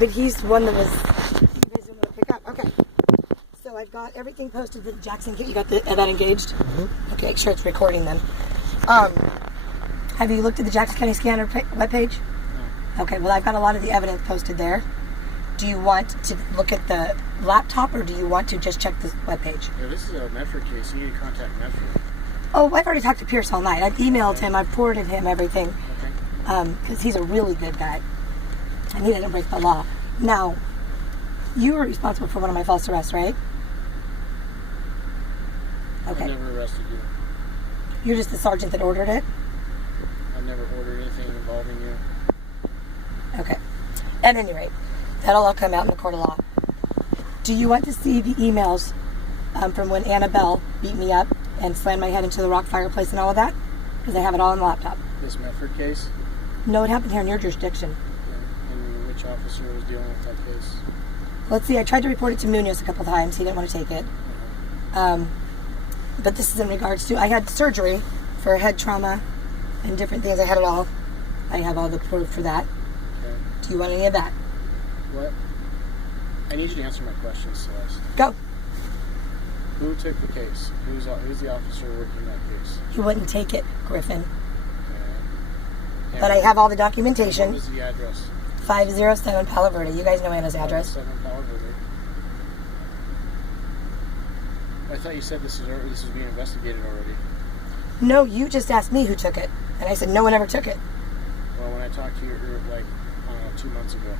but he's the one that was, you guys didn't want to pick up. Okay. So I've got everything posted to the Jackson. You got that engaged? Mm-hmm. Okay, make sure it's recording then. Have you looked at the Jackson County Scanner webpage? No. Okay, well I've got a lot of the evidence posted there. Do you want to look at the laptop or do you want to just check the webpage? Yeah, this is a Medford case. You need to contact Medford. Oh, I've already talked to Pierce all night. I've emailed him. I've forwarded him everything. Okay. Because he's a really good guy. And he didn't break the law. Now, you were responsible for one of my false arrests, right? Okay. I never arrested you. You're just the sergeant that ordered it? I never ordered anything involving you. Okay. At any rate, that'll all come out in the court of law. Do you want to see the emails from when Annabelle beat me up and slammed my head into the rock fireplace and all of that? Because I have it all on the laptop. This Medford case? No, it happened here in your jurisdiction. Okay. And which officer was dealing with that case? Let's see, I tried to report it to Munoz a couple times. He didn't want to take it. But this is in regards to, I had surgery for head trauma and different things. I had it all. I have all the proof for that. Okay. Do you want any of that? What? I need you to answer my question, Celeste. Go. Who took the case? Who's the officer working that case? You wouldn't take it, Griffin. Okay. But I have all the documentation. What is the address? 507 Palo Verde. You guys know Anna's address. 507 Palo Verde. I thought you said this was being investigated already. No, you just asked me who took it. And I said no one ever took it. Well, when I talked to you, like, 2 months ago.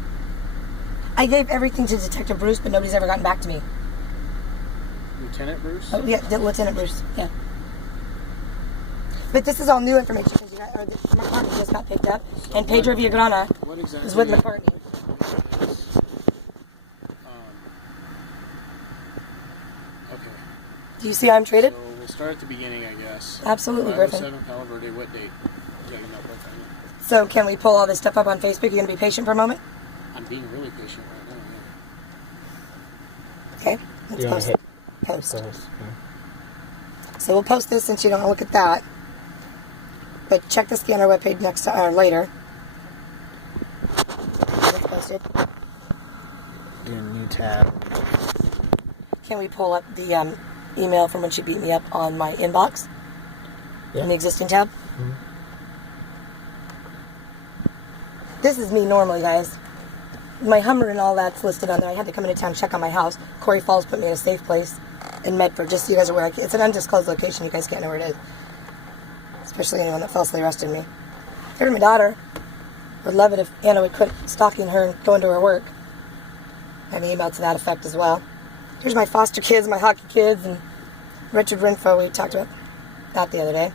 I gave everything to Detective Bruce, but nobody's ever gotten back to me. Lieutenant Bruce? Oh, yeah, Lieutenant Bruce, yeah. But this is all new information because McCartney just got picked up, so and Pedro Villagrana is with McCartney. Okay. Do you see how I'm treated? So we'll start at the beginning, I guess. Absolutely, Griffin. 507 Palo Verde, what date? Do you have enough work on you? So can we pull all this stuff up on Facebook? You're going to be patient for a moment? I'm being really patient right now, yeah. Okay, let's post it. Post. Yeah. So we'll post this since you don't want to look at that. But check the scanner webpage next to, or later. It's posted. Do a new tab. Can we pull up the email from when she beat me up on my inbox? Yeah. In the existing tab? Mm-hmm. This is me normally, guys. My Hummer and all that's listed on there. I had to come into town and check on my house. Corey Falls put me in a safe place in Medford, just so you guys are aware. It's an undisclosed location. You guys can't know where it is. Especially anyone that falsely arrested me. Here's my daughter. Would love it if Anna would quit stalking her and going to her work. I have an email to that effect as well. Here's my foster kids, my hockey kids, and Richard Renfro. We talked about that the other day.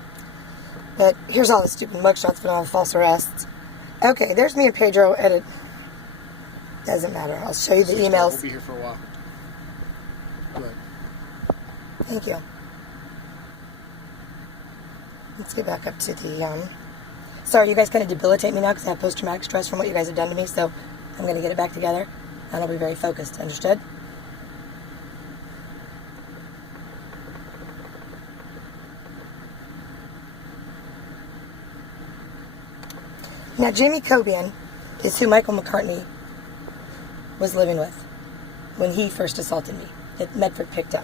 But here's all the stupid mugshots for all the false arrests. Okay, there's me and Pedro edit. Doesn't matter. I'll show you the emails. We'll be here for a while. Good. Thank you. Let's get back up to the, sorry, you guys kind of debilitate me now because I have post-traumatic stress from what you guys have done to me, so I'm going to get it back together, and I'll be very focused. Understood? Now, Jamie Cobian is who Michael McCartney was living with when he first assaulted me that Medford picked up.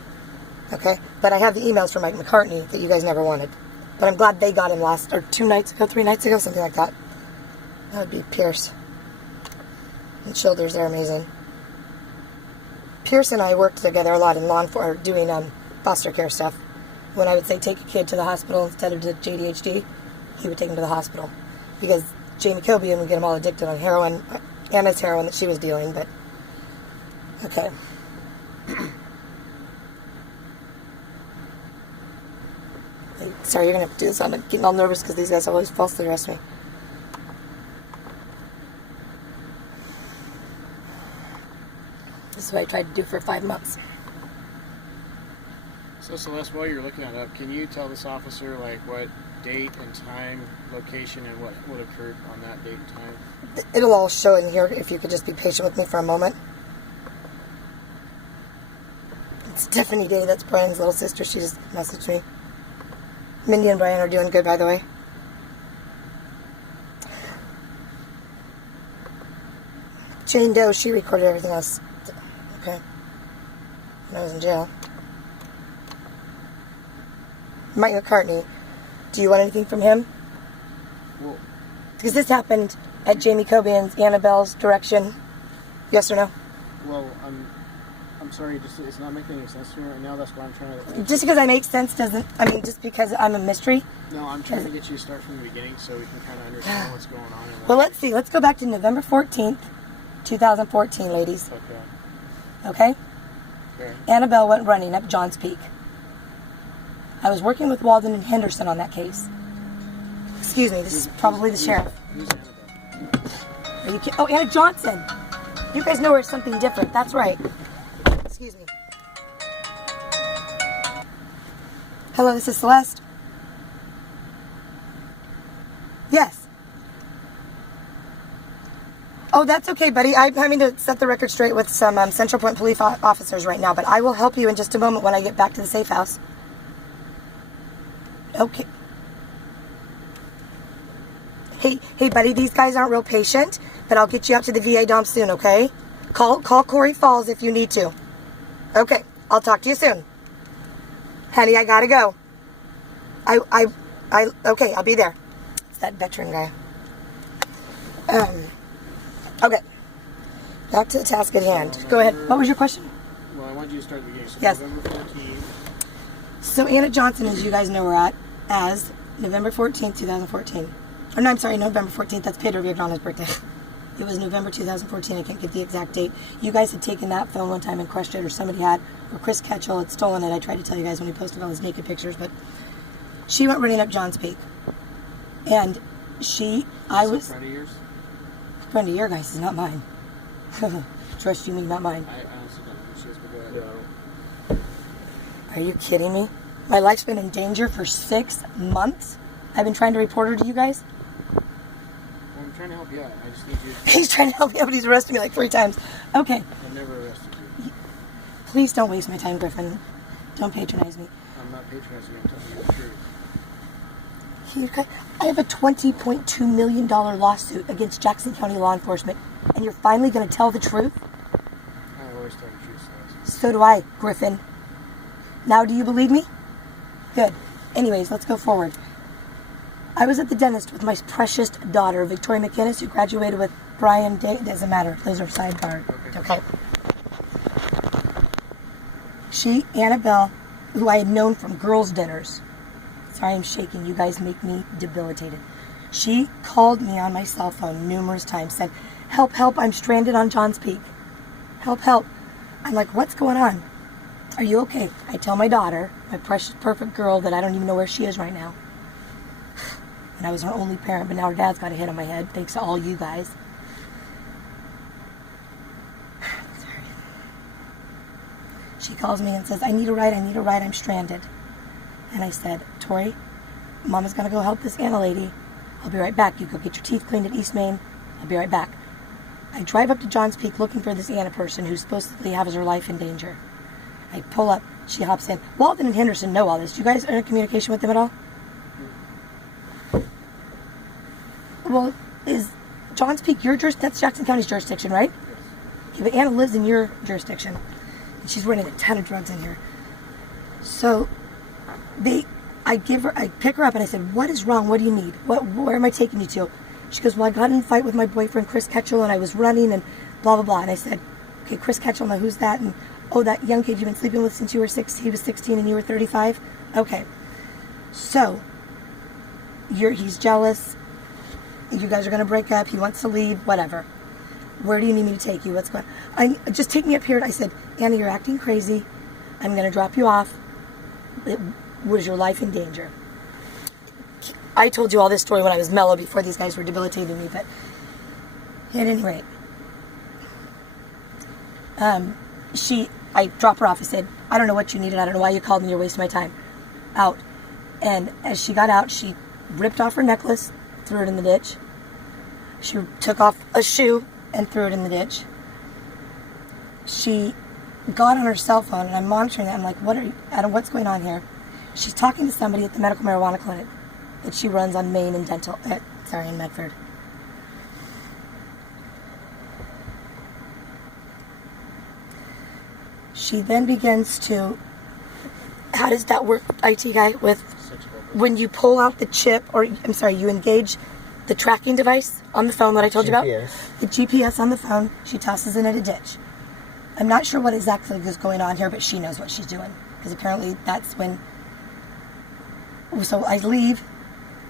Okay? But I have the emails from Mike McCartney that you guys never wanted. But I'm glad they got him 3 nights ago, something like that. That would be Pierce. And Childers, they're amazing. Pierce and I worked together a lot in law enforcement, doing foster care stuff. When I would say take a kid to the hospital instead of to ADHD, he would take him to the hospital. Because Jamie Cobian would get them all addicted on heroin, Anna's heroin that she was dealing, but okay. Sorry, you're going to have to do this. I'm getting all nervous because these guys always falsely arrest me. This is what I tried to do for 5 months. So, Celeste, while you're looking that up, can you tell this officer, like, what date and time, location, and what occurred on that date and time? It'll all show in here if you could just be patient with me for a moment. It's Stephanie Day, that's Brian's little sister. She just messaged me. Mindy and Brian are doing good, by the way. Jane Doe, she recorded everything else. Okay. When I was in jail. Mike McCartney, do you want anything from him? Well, because this happened at Jamie Cobian's, Annabelle's direction. Yes or no? well, I'm sorry, just it's not making any sense to me right now. That's why I'm trying to. Just because I make sense doesn't, I mean, just because I'm a mystery. No, I'm trying to get you to start from the beginning so we can kind of understand what's going on. And Well, let's see. Let's go back to November 14th, 2014, ladies. Okay. Okay? Okay. Annabelle went running up Johns Peak. I was working with Walden and Henderson on that case. Excuse me, this is probably the sheriff. Who's Annabelle? Are you kidding? Oh, Anna Johnson. You guys know her as something different. That's right. Excuse me. Hello, this is Celeste. Yes. Oh, that's okay, buddy. I'm having to set the record straight with some Central Point police officers right now, but I will help you in just a moment when I get back to the safe house. Okay. Hey, buddy, these guys aren't real patient, but I'll get you out to the VA dom soon, okay? Call Corey Falls if you need to. Okay, I'll talk to you soon. Honey, I gotta go. Okay, I'll be there. It's that veteran guy. Okay. Back to the task at hand. Go ahead. What was your question? Well, I want you to start at the beginning. So Yes. November 14th. So Anna Johnson, as you guys know her as November 14th, 2014. Oh, no, I'm sorry, November 14th. That's Pedro Viagrana's birthday. It was November 2014. I can't give the exact date. You guys had taken that phone one time and crushed it, or somebody had, or Chris Ketchell had stolen it. I tried to tell you guys when he posted all his naked pictures, but she went running up Johns Peak. And I was... Friend of yours? Friend of your guys, is not mine. Trust you me, not mine. I honestly don't know who she is, but go ahead. Are you kidding me? My life's been in danger for 6 months. I've been trying to report her to you guys. Well, I'm trying to help you out. I just need you. He's trying to help me out, but he's arrested me like 3 times. Okay. I've never arrested you. Please don't waste my time, Griffin. Don't patronize me. I'm not patronizing you. I'm telling you the truth. I have a $20.2 million lawsuit against Jackson County law enforcement, and you're finally going to tell the truth? I always tell the truth, Celeste. So do I, Griffin. Now do you believe me? Good. Anyways, let's go forward. I was at the dentist with my precious daughter, Victoria McInnes, who graduated with Brian Day. Doesn't matter. Those are sidebar. Okay. She, Annabelle, who I had known from girls' dinners. Sorry, I'm shaking. You guys make me debilitated. She called me on my cell phone numerous times, said, "Help, help, I'm stranded on Johns Peak. Help, help." I'm like, "What's going on? Are you okay?" I tell my daughter, my precious, perfect girl, that I don't even know where she is right now. And I was her only parent, but now her dad's got a hit on my head, thanks to all you guys. Sorry. She calls me and says, I need a ride, I'm stranded. And I said, Tori, Mama's going to go help this Anna lady. I'll be right back. You go get your teeth cleaned at East Main. I'll be right back. I drive up to Johns Peak looking for this Anna person who supposedly has her life in danger. I pull up. She hops in. Walden and Henderson know all this. Do you guys are in communication with them at all? Well, is Johns Peak your jurisdiction? That's Jackson County's jurisdiction, right? Yes. Okay, but Anna lives in your jurisdiction. And she's running a ton of drugs in here. So, I pick her up and I said, what is wrong? What do you need? Where am I taking you to? She goes, well, I got in a fight with my boyfriend, Chris Ketchell, and I was running and blah, blah, blah. And I said, okay, Chris Ketchell, now who's that? And, oh, that young kid you've been sleeping with since you were 6, he was 16 and you were 35? Okay. So, he's jealous. You guys are going to break up. He wants to leave, whatever. Where do you need me to take you? What's going on? Just take me up here. I said, Anna, you're acting crazy. I'm going to drop you off. Was your life in danger? I told you all this story when I was mellow before these guys were debilitating me, but at any rate, I dropped her off. I said, I don't know what you needed. I don't know why you called me. You're wasting my time. Out. And as she got out, she ripped off her necklace, threw it in the ditch. She took off a shoe and threw it in the ditch. She got on her cell phone, and I'm monitoring that. I'm like, what's going on here? She's talking to somebody at the medical marijuana clinic that she runs on Main and in Medford. She then begins to, how does that work, IT guy, with when you pull out the chip, or I'm sorry, you engage the tracking device on the phone that I told you about? The GPS on the phone, she tosses it in a ditch. I'm not sure what exactly is going on here, but she knows what she's doing. Because apparently that's when, so I leave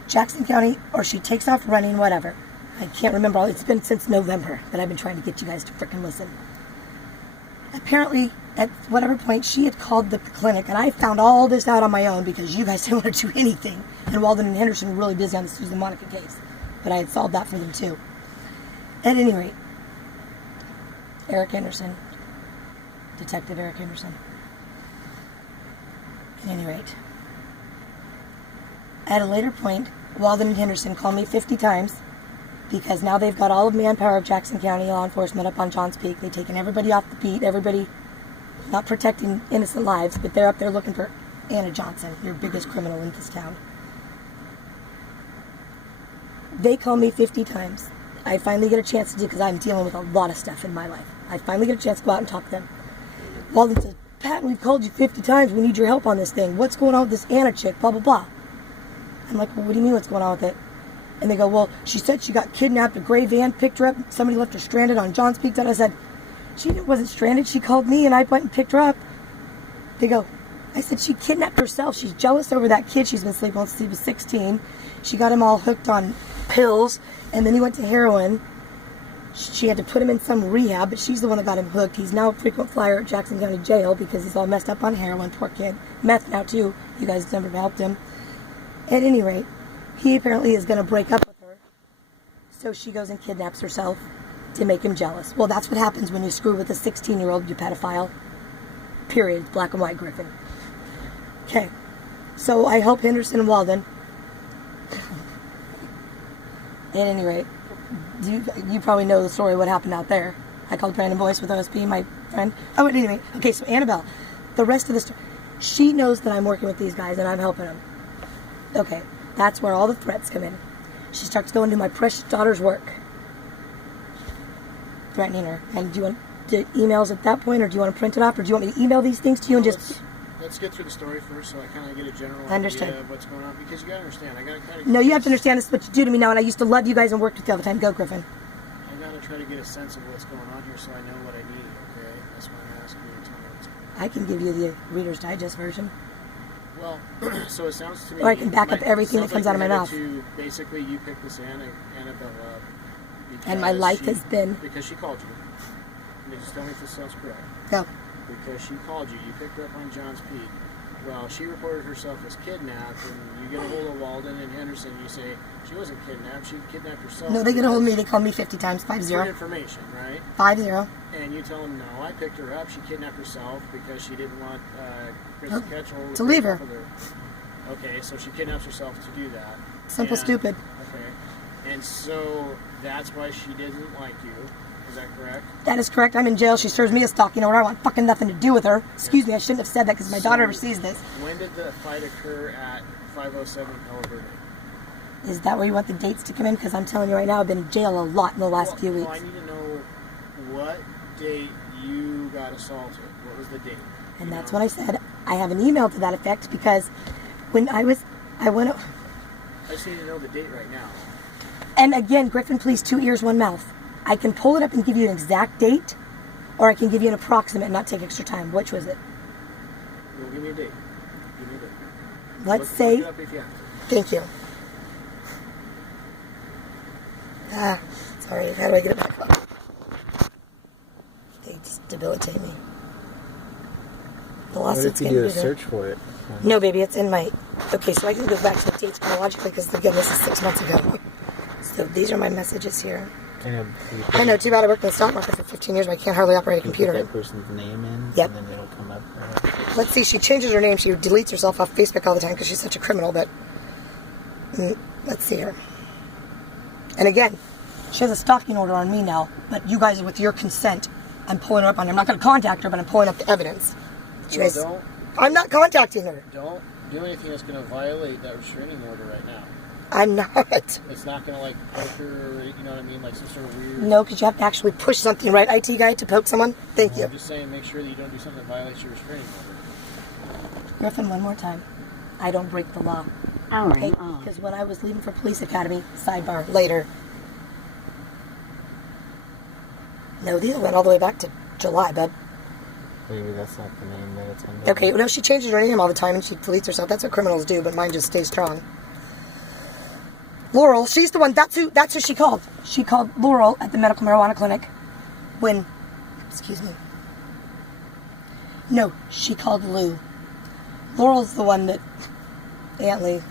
Jackson County, or she takes off running, whatever. I can't remember. It's been since November that I've been trying to get you guys to frickin' listen. Apparently, at whatever point, she had called the clinic, and I found all this out on my own because you guys didn't want to do anything. And Walden and Henderson were really busy on the Susan Monica case. But I had solved that for them, too. At any rate, Eric Henderson, Detective Eric Henderson. At any rate, at a later point, Walden and Henderson called me 50 times because now they've got all of manpower of Jackson County law enforcement up on Johns Peak. They've taken everybody off the beat, everybody not protecting innocent lives, but they're up there looking for Anna Johnson, your biggest criminal in this town. They call me 50 times. I finally get a chance to do, because I'm dealing with a lot of stuff in my life. I finally get a chance to go out and talk to them. Walden says, Pat, we've called you 50 times. We need your help on this thing. What's going on with this Anna chick? Blah, blah, blah. I'm like, well, what do you mean what's going on with it? And they go, well, she said she got kidnapped. A gray van picked her up. Somebody left her stranded on Johns Peak. And I said, she wasn't stranded. She called me and I went and picked her up. They go, I said, she kidnapped herself. She's jealous over that kid she's been sleeping with since he was 16. She got him all hooked on pills. And then he went to heroin. She had to put him in some rehab, but she's the one that got him hooked. He's now a frequent flyer at Jackson County Jail because he's all messed up on heroin. Poor kid. Meth now, too. You guys never helped him. At any rate, he apparently is going to break up with her. So she goes and kidnaps herself to make him jealous. Well, that's what happens when you screw with a 16-year-old, you pedophile. Period. Black and white, Griffin. Okay. So I help Henderson and Walden. At any rate, you probably know the story what happened out there. I called Brandon Boyce with OSB, my friend. Oh, anyway. Okay, so Annabelle, the rest of the story. She knows that I'm working with these guys and I'm helping them. Okay, that's where all the threats come in. She starts going to my precious daughter's work. Threatening her. And do you want emails at that point, or do you want to print it off, or do you want me to email these things to you and just... Let's get through the story first so I kind of get a general idea of what's going on. Because you got to understand, I got to kind of... No, you have to understand this is what you do to me now, and I used to love you guys and worked with you all the time. Go, Griffin. I got to try to get a sense of what's going on here so I know what I need, okay? That's why I'm asking you to tell me what's going on. I can give you the Reader's Digest version. Well, so it sounds to me... Or I can back up everything that comes out of my mouth. Basically, you picked this Annabelle up. And my life has been... Because she called you. Just tell me if this sounds correct. Go. Because she called you. You picked her up on Johns Peak. Well, she reported herself as kidnapped, and you get a hold of Walden and Henderson. You say she wasn't kidnapped. She kidnapped herself. No, they get a hold of me. They call me 50 times. 5-0. For information, right? 5-0. And you tell them, no, I picked her up. She kidnapped herself because she didn't want Chris Ketchel to leave her. Okay, so she kidnaps herself to do that. Simple, stupid. Okay. And so that's why she didn't like you. Is that correct? That is correct. I'm in jail. She serves me a stalking order. I want fucking nothing to do with her. Excuse me, I shouldn't have said that because my daughter ever sees this. When did the fight occur at 507 Palo Verde? Is that where you want the dates to come in? Because I'm telling you right now, I've been in jail a lot in the last few weeks. Well, I need to know what date you got assaulted. What was the date? And that's what I said. I have an email to that effect because when I went... I just need to know the date right now. And again, Griffin, please, 2 ears, 1 mouth. I can pull it up and give you an exact date, or I can give you an approximate and not take extra time. Which was it? Well, give me a date. Give me a date. Let's say... Look it up if you have to. Thank you. Sorry. How do I get it back up? They just debilitate me. The lawsuit's what if you do a search for it? No, baby, it's in my... Okay, so I can go back to the dates chronologically because, again, this is 6 months ago. So these are my messages here. I know, too bad I worked in the stock market for 15 years, but I can't hardly operate a computer. Put that person's name in, yep. And then it'll come up. Let's see, she changes her name. She deletes herself off Facebook all the time because she's such a criminal, but... let's see her. And again, she has a stalking order on me now, but you guys, with your consent, I'm pulling her up on her. I'm not going to contact her, but I'm pulling up the evidence. Well, I'm not contacting her. Don't do anything that's going to violate that restraining order right now. I'm not. It's not going to like poke her, or, you know what I mean? Like some sort of weird... No, because you have to actually push something, right, IT guy, to poke someone? Thank you. I'm just saying, make sure that you don't do something that violates your restraining order. Griffin, one more time. I don't break the law. Okay? Because when I was leaving for police academy, sidebar, later. No, these went all the way back to July, bud. Maybe that's not the name that it's under. Okay, no, she changes her name all the time and she deletes herself. That's what criminals do, but mine just stays strong. Laurel, she's the one, that's who she called. She called Laurel at the medical marijuana clinic when, excuse me. No, she called Lou. Laurel's the one that, Aunt Lee.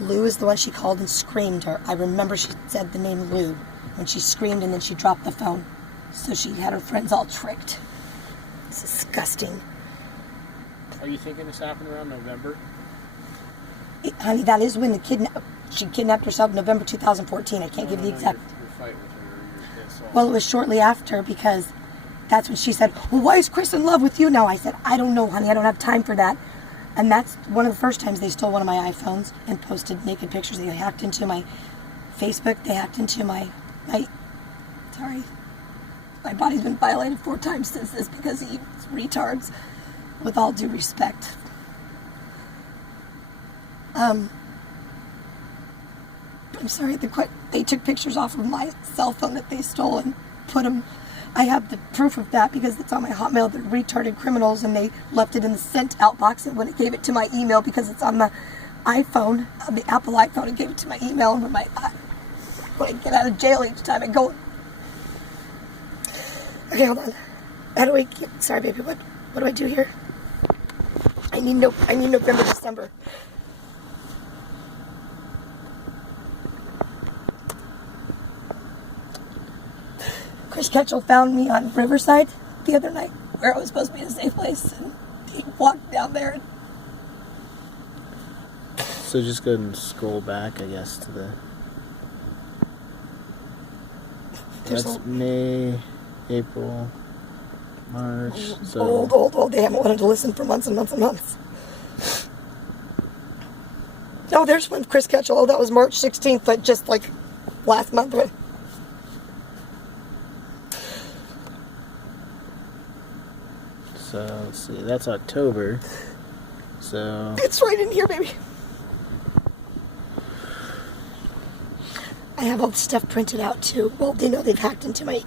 Lou is the one she called and screamed her. I remember she said the name Lou when she screamed and then she dropped the phone. So she had her friends all tricked. It's disgusting. Are you thinking this happened around November? Honey, that is when she kidnapped herself in November 2014. I can't give the exact... Your fight with her, or your assault. Well, it was shortly after because that's when she said, well, why is Chris in love with you now? I said, I don't know, honey. I don't have time for that. And that's one of the first times they stole one of my iPhones and posted naked pictures. They hacked into my Facebook. They hacked into my sorry. My body's been violated 4 times since this because of you retards. With all due respect. I'm sorry, they took pictures off of my cell phone that they stole and put them. I have the proof of that because it's on my Hotmail. They're retarded criminals and they left it in the sent out box and when it gave it to my email because it's on the iPhone, the Apple iPhone, and gave it to my email. And when I get out of jail each time I go. Okay, hold on. How do sorry baby, what do I do here? I need November, December. Chris Ketchell found me on Riverside the other night where I was supposed to be in a safe place and he walked down there and So just go ahead and scroll back, I guess, to the... That's May, April, March. So old. They haven't wanted to listen for months and months and months. Oh, there's one, Chris Ketchell. Oh, that was March 16th, but just like last month. So let's see, that's October. So It's right in here, baby. I have all the stuff printed out too. Well, they know they've hacked into my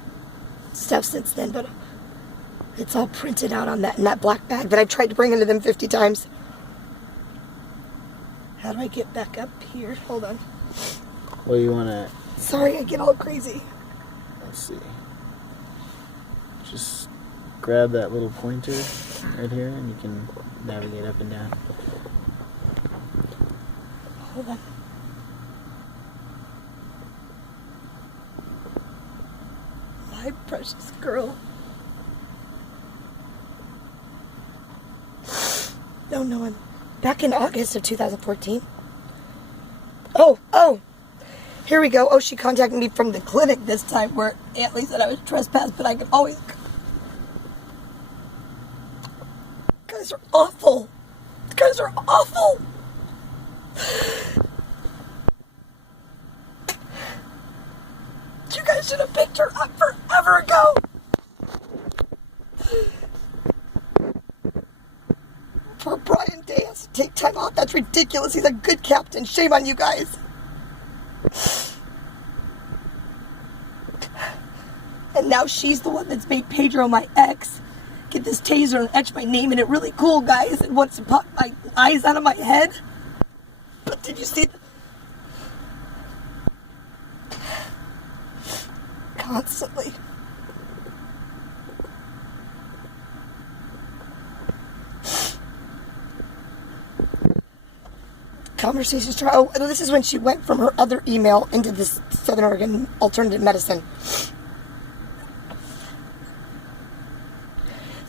stuff since then, but it's all printed out on that black bag that I've tried to bring into them 50 times. How do I get back up here? Hold on. well, you want to... Sorry, I get all crazy. Let's see. Just grab that little pointer right here and you can navigate up and down. Hold on. My precious girl. No, I'm back in August of 2014. Oh, here we go. Oh, she contacted me from the clinic this time where Aunt Lee said I was trespassed, but I could always... You guys are awful. You guys are awful. You guys should have picked her up forever ago. Poor Brian Day has to take time off. That's ridiculous. He's a good captain. Shame on you guys. And now she's the one that's made Pedro, my ex, get this taser and etch my name in it really cool, guys, and wants to pop my eyes out of my head. But did you see constantly. Conversations. Oh, this is when she went from her other email into this Southern Oregon alternative medicine.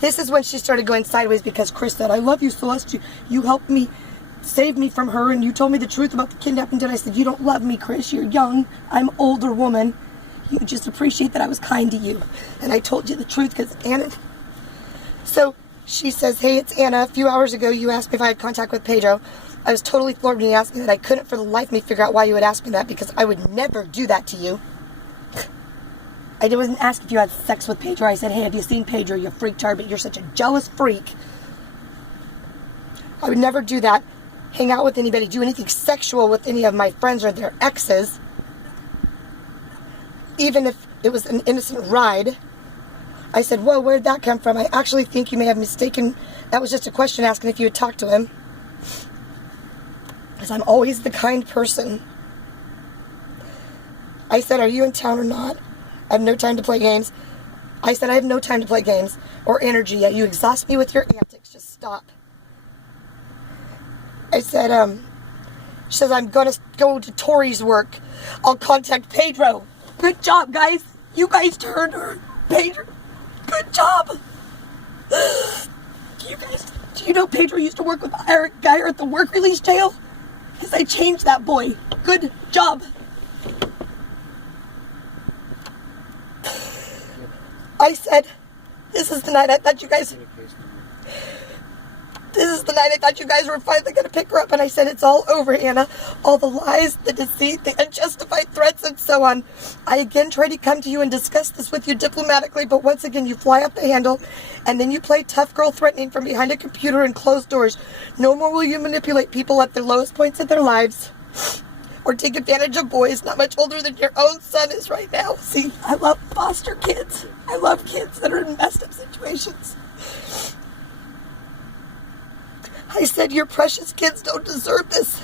This is when she started going sideways because Chris said, I love you, Celeste. You helped me, save me from her, and you told me the truth about the kidnapping. And I said, you don't love me, Chris. You're young. I'm an older woman. You just appreciate that I was kind to you. And I told you the truth because Anna... So she says, hey, it's Anna. A few hours ago, you asked me if I had contact with Pedro. I was totally floored when he asked me that. I couldn't for the life of me figure out why you would ask me that, because I would never do that to you. I wasn't asked if you had sex with Pedro. I said, hey, have you seen Pedro? You freak tarbit. You're such a jealous freak. I would never do that. Hang out with anybody, do anything sexual with any of my friends or their exes. Even if it was an innocent ride. I said, whoa, where'd that come from? I actually think you may have mistaken. That was just a question asking if you would talk to him. Because I'm always the kind person. I said, are you in town or not? I have no time to play games. I said, I have no time to play games or energy yet. You exhaust me with your antics. Just stop. I said, she says, I'm going to go to Tori's work. I'll contact Pedro. Good job, guys. You guys turned her. Pedro. Good job. You guys, do you know Pedro used to work with Eric Geyer at the work release jail? Because I changed that boy. Good job. I said, this is the night I thought you guys... This is the night I thought you guys were finally going to pick her up. And I said, it's all over, Anna. All the lies, the deceit, the unjustified threats, and so on. I again try to come to you and discuss this with you diplomatically, but once again, you fly off the handle, and then you play tough girl threatening from behind a computer and closed doors. No more will you manipulate people at their lowest points of their lives, or take advantage of boys not much older than your own son is right now. See, I love foster kids. I love kids that are in messed up situations. I said, your precious kids don't deserve this.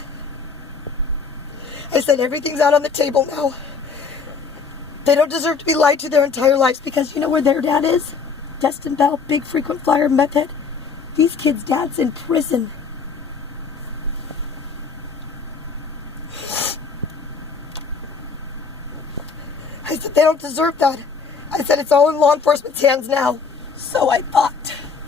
I said, everything's out on the table now. They don't deserve to be lied to their entire lives, because you know where their dad is? Destin Bell, big frequent flyer, meth head. These kids' dad's in prison. I said, they don't deserve that. I said, it's all in law enforcement's hands now. So I thought.